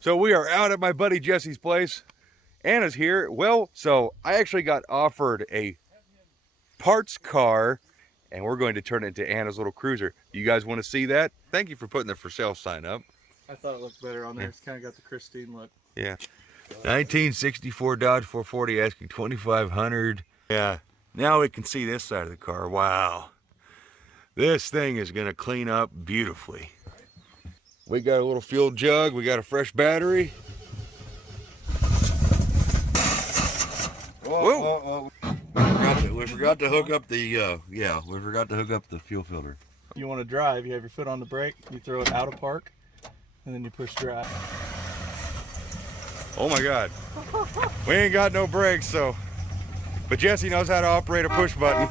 So we are out at my buddy Jesse's place. Anna's here. Well, so I actually got offered a parts car, and we're going to turn it into Anna's little cruiser. You guys want to see that? Thank you for putting the for sale sign up. I thought it looked better on there. It's kind of got the Christine look. Yeah. 1964 Dodge 440 asking 2,500. Yeah. Now we can see this side of the car. Wow. This thing is going to clean up beautifully. We got a little fuel jug. We got a fresh battery. Whoa. We forgot to hook up the we forgot to hook up the fuel filter. You want to drive, you have your foot on the brake, you throw it out of park, and then you push drive. Oh my God. We ain't got no brakes, so. But Jesse knows how to operate a push button.